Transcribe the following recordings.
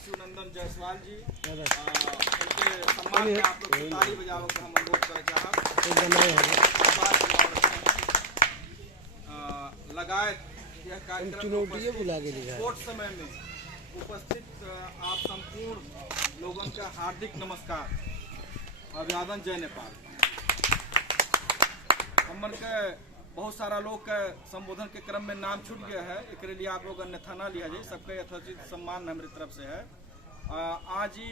शिवनंदन जायसवाल जी उनके सम्मान में आप लोग ताली बजाओ का हम अनुरोध कर चाहब लगाए यह कार्यक्रम छोट समय में उपस्थित आप संपूर्ण लोगों का हार्दिक नमस्कार, अभिवादन, जय नेपाल। हमन के बहुत सारा लोग के संबोधन के क्रम में नाम छूट गया है, एक लिए आप लोग अन्यथा ना लिया जाए, सबका यथोचित सम्मान हमारी तरफ से है। आज ही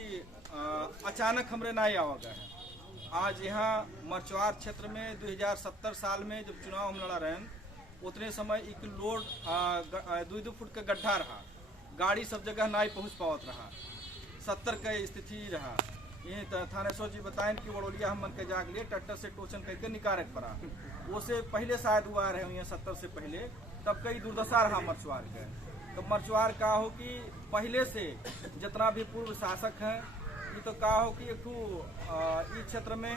अचानक हमरे ना आवागा है। आज यहाँ मरचवार क्षेत्र में 2070 साल में जब चुनाव हम लड़ा रहे उतने समय एक लोड 2-2 फुट का गड्ढा रहा, गाड़ी सब जगह ना ही पहुँच पावत रहा, 70 का स्थिति रहा। ये थानेश्वर जी बताएं कि बड़ोलिया हम मन के जाग लिए ट्रैक्टर से टोचन करके निकारक पड़ा, वो से पहले शायद हुआ रहे यहाँ 70 से पहले, तब कई दुर्दशा रहा मरचवार के। तो मरचवार का हो कि पहले से जितना भी पूर्व शासक हैं ये तो का हो कि एक इस क्षेत्र में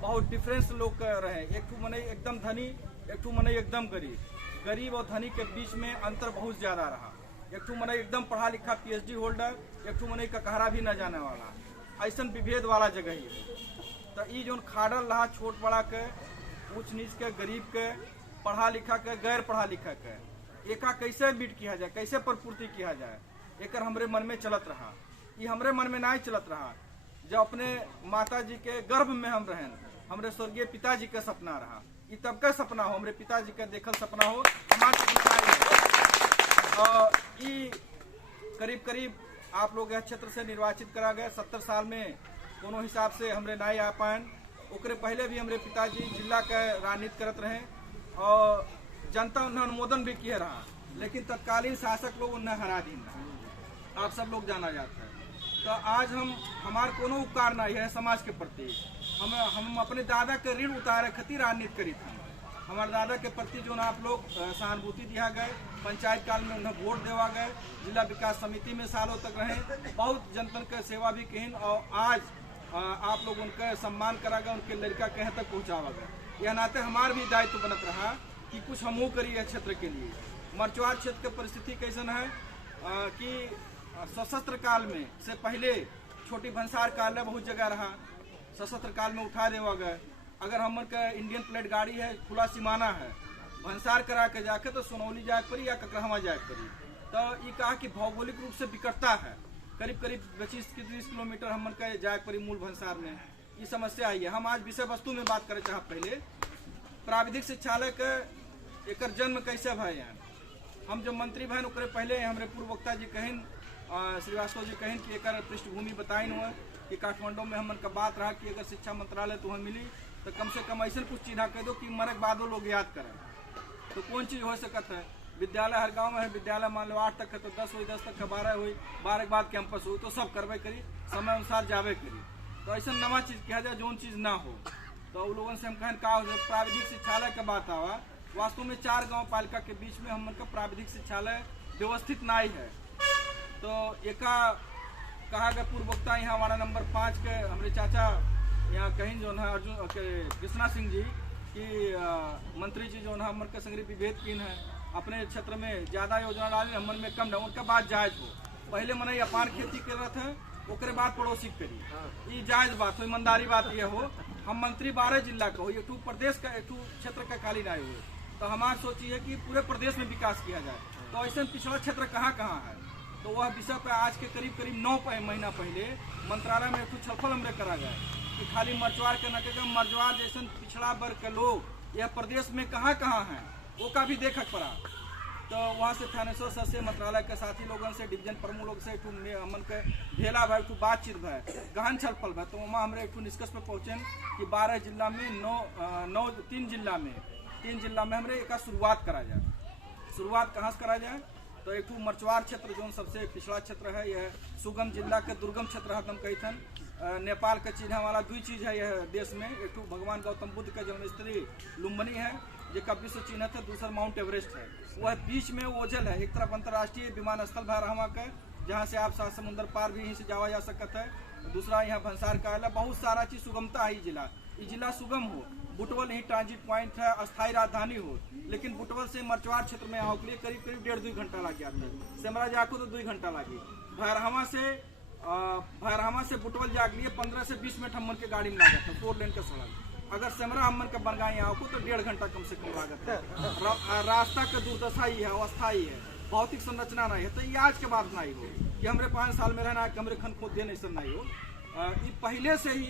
बहुत डिफरेंस लोग रहे, एक ठू मने एकदम धनी, एक ठू मने एकदम गरीब, गरीब और धनी के बीच में अंतर बहुत ज्यादा रहा। एक ठू मने एकदम पढ़ा लिखा PhD होल्डर, एक ठू मने ककहरा भी न जाने वाला, ऐसा विभेद वाला जगह ही। तो ये जो खाड़ल रहा छोट बड़ा के, ऊंच नीच के, गरीब के, पढ़ा लिखा के, गैर पढ़ा लिखा के, एका कैसे मीट किया जाए, कैसे प्रपूर्ति किया जाए, एक हमरे मन में चलत रहा। ये हमरे मन में नहीं चलत रहा जब अपने माता जी के गर्भ में हम रहें, हमरे स्वर्गीय पिताजी के सपना रहा। ये तब का सपना हो, हमरे पिताजी का देखल सपना हो, हमारे करीब करीब आप लोग यह क्षेत्र से निर्वाचित करा गए। 70 साल में कोनो हिसाब से हमरे नहीं आ पाए, ओकरे पहले भी हमरे पिताजी जिला के राजनीति करत रहे और जनता उन्हें अनुमोदन भी किए रहा, लेकिन तत्कालीन शासक लोग उन्हें हरा दी, आप सब लोग जाना जाता है। तो आज हमार कोनो उपकार नहीं है समाज के प्रति, हम अपने दादा के ऋण उतारे खातिर राजनीति करी था। हमारे दादा के प्रति जो आप लोग सहानुभूति दिया गए, पंचायत काल में उन्हें वोट देवा गए, जिला विकास समिति में सालों तक रहे, बहुत जनता के सेवा भी कहीं, और आज आप लोग उनका सम्मान करा गए, उनके लड़का कहीं तक पहुँचावा गए। यह नाते हमारा भी दायित्व बनत रहा कि कुछ हमू करिए क्षेत्र के लिए। मरचवार क्षेत्र की परिस्थिति कैसन है कि सशस्त्र काल में से पहले छोटी भंसार काल बहुत जगह रहा, सशस्त्र काल में उठा देवा गए। अगर हमन का इंडियन प्लेट गाड़ी है, खुला सीमाना है, भंसार करा के जाके तो सोनौली जाए पड़ी या ककरहवा जाए पड़ी। तो ये कहा कि भौगोलिक रूप से विकटता है, करीब करीब 25-30 किलोमीटर हमन का जाए पड़ी मूल भंसार में, ये समस्या आई है। हम आज विषय वस्तु में बात करे चाह, पहले प्राविधिक शिक्षालय के एक जन्म कैसे भाई हैं। हम जब मंत्री भाई ओकरे पहले हमारे पूर्व वक्ता जी कहें, श्रीवास्तव जी कहें कि एक पृष्ठभूमि बताई हुआ कि काठमांडू में हमन का बात रहा कि अगर शिक्षा मंत्रालय तुम्हें मिली तो कम से कम ऐसा कुछ चिन्ह कह दो कि मरक बादो लोग याद करें। तो कौन चीज़ हो सकत है, विद्यालय हर गांव में है, विद्यालय मान लो 8 तक है तो 10 हुई, 10 तक है, 12 हुई, 12 के बाद कैंपस हुई, तो सब करवे करी, समय अनुसार जावे करी। तो ऐसा नवा चीज़ किया जाए जो चीज़ ना हो। तो उन लोगों से हम कहें का प्राविधिक शिक्षालय का बात आवा, वास्तव में 4 गाँव पालिका के बीच में हम का प्राविधिक शिक्षालय व्यवस्थित नहीं है। तो एका कहा गया पूर्व वक्ता यहाँ वार्ड नंबर 5 के हमारे चाचा यहाँ कहीं जो है अर्जुन कृष्णा सिंह जी की मंत्री जी जो है हमन के संग्रह विभेद किन है, अपने क्षेत्र में ज्यादा योजना डाली, हमन में कम, उनका बात जायज हो। पहले मने अपान खेती कर रहे थे, ओकरे बाद पड़ोसी करी, ये जायज बात हो, ईमानदारी बात यह हो। हम मंत्री 12 जिला का हो, एक प्रदेश का, एक क्षेत्र का खाली नहीं हुए। तो हमारी सोची है कि पूरे प्रदेश में विकास किया जाए। तो ऐसा पिछड़ा क्षेत्र कहाँ कहाँ है, तो वह विषय पर आज के करीब 9 महीना पहले मंत्रालय में एक छलफल हमरे करा गया कि खाली मरचवार के न मरचवार जैसे पिछड़ा वर्ग के लोग यह प्रदेश में कहाँ कहाँ हैं वो का भी देखक पड़ा। तो वहाँ से थानेश्वर सर से मंत्रालय के साथी लोगों से, डिवीजन प्रमुख लोग से हमन के भेला भाई बातचीत भाई, गहन छलफल भाई। तो वहाँ हमारे एक निष्कर्ष पे पहुँचे कि 12 जिला में 3 जिला में हमारे एक शुरुआत करा जाए। शुरुआत कहाँ से करा जाए, तो एक मरचवार क्षेत्र जो सबसे पिछड़ा क्षेत्र है, यह सुगम जिला के दुर्गम क्षेत्र हरदम कही थन। नेपाल के चिन्ह वाला 2 चीज़ है यह देश में, एक भगवान गौतम बुद्ध का जन्मस्थली लुम्बिनी है जिसका विश्व चिन्ह है, दूसरा माउंट एवरेस्ट है। वह बीच में ओझल है, एक तरफ अंतर्राष्ट्रीय विमानस्थल भरहवा का जहाँ से आप 7 समुद्र पार भी यहीं से जावा जा सकता है, दूसरा यहाँ भंसार का है। बहुत सारा चीज सुगमता है। ये जिला सुगम हो, बुटवल ही ट्रांजिट पॉइंट है, अस्थायी राजधानी हो, लेकिन बुटवल से मरचवार क्षेत्र में आओ के लिए करीब 1.5-2 घंटा लग जाता है। सेमरा जाको तो 2 घंटा लगी। भैरहवा से बुटवल जाग लिए 15 से 20 मिनट हमन के गाड़ी में लागत है, 4 लेन का सड़क। अगर सेमरा हमन का बनगाई आओ तो 1.5 घंटा कम से कम लागत है। रास्ता का दुर्दशा ही है, अवस्थाई है, भौतिक संरचना नहीं है। तो ये आज के बाद नहीं हो कि हमरे 5 साल में रहना है कि हमरे खन खोद देने से नहीं हो। ये पहले से ही